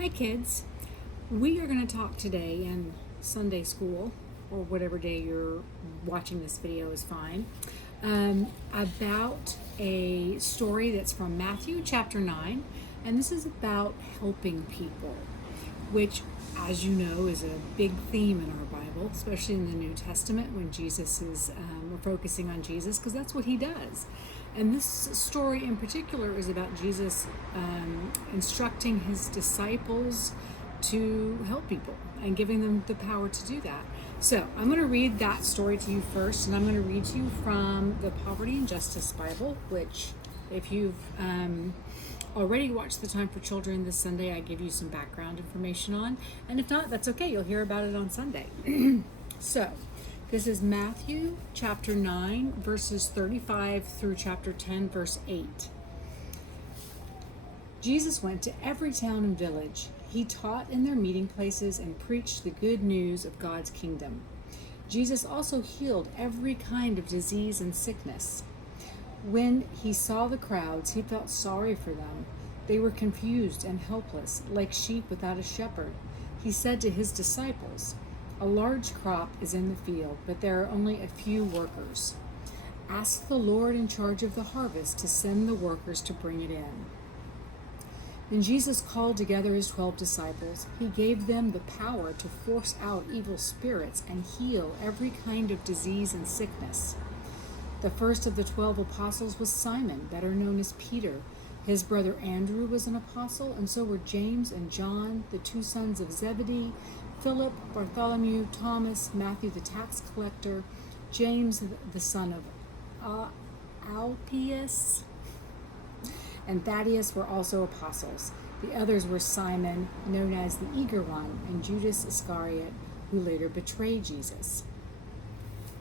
Hi kids, we are going to talk today in Sunday school, or whatever day you're watching this video is fine, about a story that's from Matthew chapter 9, and this is about helping people, which, as you know, is a big theme in our Bible, especially in the New Testament when Jesus is, we're focusing on Jesus because that's what he does. And this story in particular is about Jesus instructing his disciples to help people and giving them the power to do that. So I'm going to read that story to you first, and I'm going to read to you from the Poverty and Justice Bible, which if you've already watched the Time for Children this Sunday, I give you some background information on. And if not, that's okay. You'll hear about it on Sunday. So this is Matthew chapter 9, verses 35 through chapter 10, verse 8. Jesus went to every town and village. He taught in their meeting places and preached the good news of God's kingdom. Jesus also healed every kind of disease and sickness. When he saw the crowds, he felt sorry for them. They were confused and helpless, like sheep without a shepherd. He said to his disciples, "A large crop is in the field, but there are only a few workers. Ask the Lord in charge of the harvest to send the workers to bring it in." Then Jesus called together his 12 disciples. He gave them the power to force out evil spirits and heal every kind of disease and sickness. The first of the 12 apostles was Simon, better known as Peter. His brother Andrew was an apostle, and so were James and John, the two sons of Zebedee, Philip, Bartholomew, Thomas, Matthew the tax collector, James the son of Alphaeus, and Thaddeus were also apostles. The others were Simon, known as the Eager One, and Judas Iscariot, who later betrayed Jesus.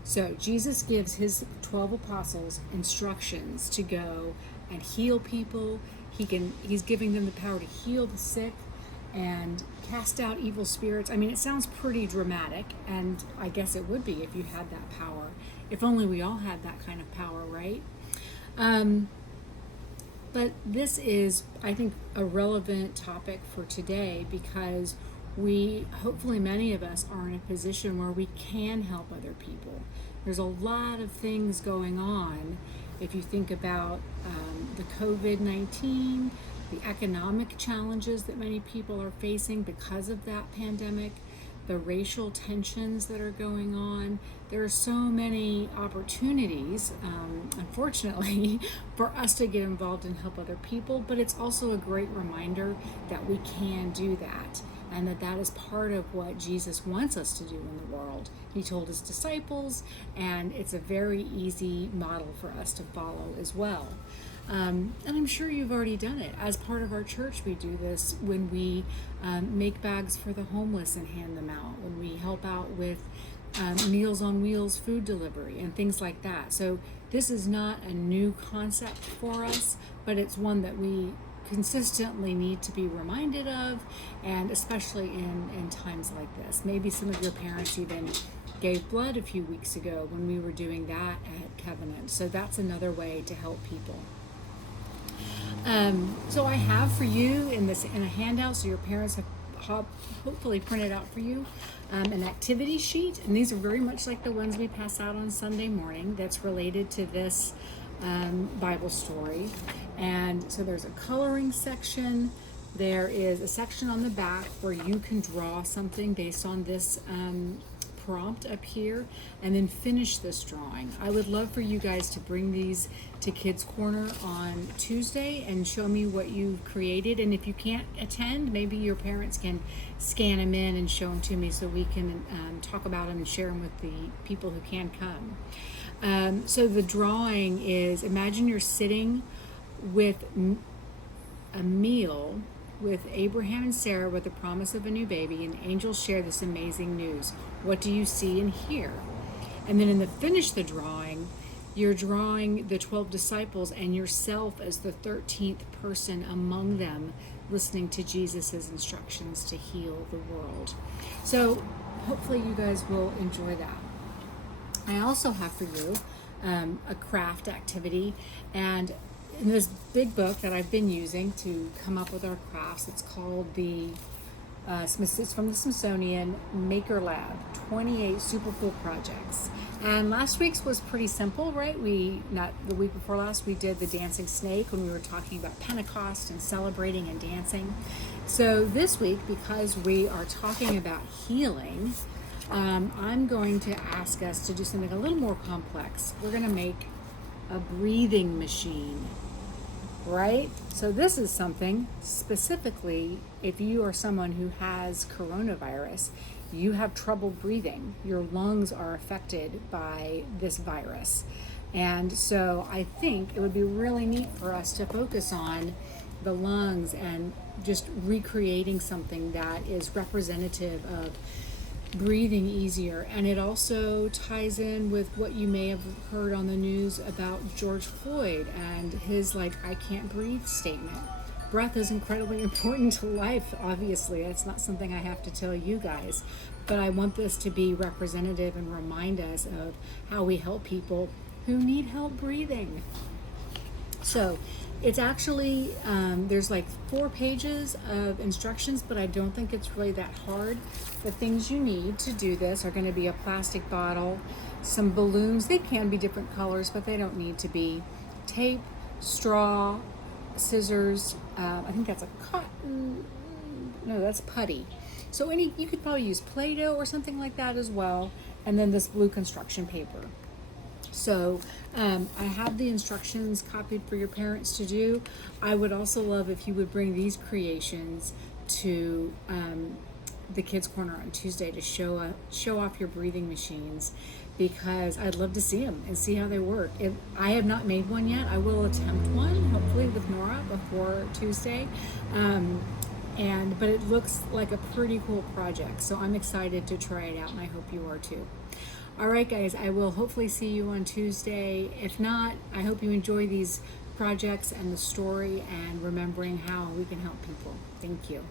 So Jesus gives his 12 apostles instructions to go and heal people. He's giving them the power to heal the sick and cast out evil spirits. I mean, it sounds pretty dramatic, and I guess it would be if you had that power. If only we all had that kind of power, right? But this is, I think, a relevant topic for today because hopefully many of us are in a position where we can help other people. There's a lot of things going on. If you think about the COVID-19, the economic challenges that many people are facing because of that pandemic, the racial tensions that are going on, there are so many opportunities, unfortunately, for us to get involved and help other people, but it's also a great reminder that we can do that and that is part of what Jesus wants us to do in the world. He told his disciples, and it's a very easy model for us to follow as well. And I'm sure you've already done it. As part of our church, we do this when we make bags for the homeless and hand them out, when we help out with Meals on Wheels food delivery and things like that. So this is not a new concept for us, but it's one that we consistently need to be reminded of, and especially in times like this. Maybe some of your parents even gave blood a few weeks ago when we were doing that at Covenant. So that's another way to help people. So I have for you in a handout, so your parents have hopefully printed out for you an activity sheet, and these are very much like the ones we pass out on Sunday morning that's related to this Bible story. And so there's a coloring section. There is a section on the back where you can draw something based on this prompt up here and then finish this drawing. I would love for you guys to bring these to Kids Corner on Tuesday and show me what you've created. And if you can't attend, maybe your parents can scan them in and show them to me so we can talk about them and share them with the people who can come. So the drawing is, imagine you're sitting with a meal with Abraham and Sarah with the promise of a new baby, and angels share this amazing news. What do you see and hear? And then finish the drawing, you're drawing the 12 disciples and yourself as the 13th person among them, listening to Jesus's instructions to heal the world. So hopefully you guys will enjoy that. I also have for you a craft activity, and in this big book that I've been using to come up with our crafts. It's called it's from the Smithsonian Maker Lab, 28 super cool projects. And last week's was pretty simple, right? Not the week before last, we did the dancing snake when we were talking about Pentecost and celebrating and dancing. So this week, because we are talking about healing, I'm going to ask us to do something a little more complex. We're going to make a breathing machine, right? So this is something specifically if you are someone who has coronavirus, you have trouble breathing, your lungs are affected by this virus. And so I think it would be really neat for us to focus on the lungs and just recreating something that is representative of breathing easier. And it also ties in with what you may have heard on the news about George Floyd and his I can't breathe statement. Breath is incredibly important to life, obviously. It's not something I have to tell you guys, but I want this to be representative and remind us of how we help people who need help breathing. So it's actually, there's 4 pages of instructions, but I don't think it's really that hard. The things you need to do this are going to be a plastic bottle, some balloons. They can be different colors, but they don't need to be. Tape, straw, scissors. I think that's a cotton. No, that's putty. So you could probably use Play-Doh or something like that as well. And then this blue construction paper. So I have the instructions copied for your parents to do. I would also love if you would bring these creations to the Kids Corner on Tuesday to show off your breathing machines, because I'd love to see them and see how they work. I have not made one yet. I will attempt one, hopefully with Nora before Tuesday. But it looks like a pretty cool project. So I'm excited to try it out, and I hope you are too. All right, guys, I will hopefully see you on Tuesday. If not, I hope you enjoy these projects and the story and remembering how we can help people. Thank you.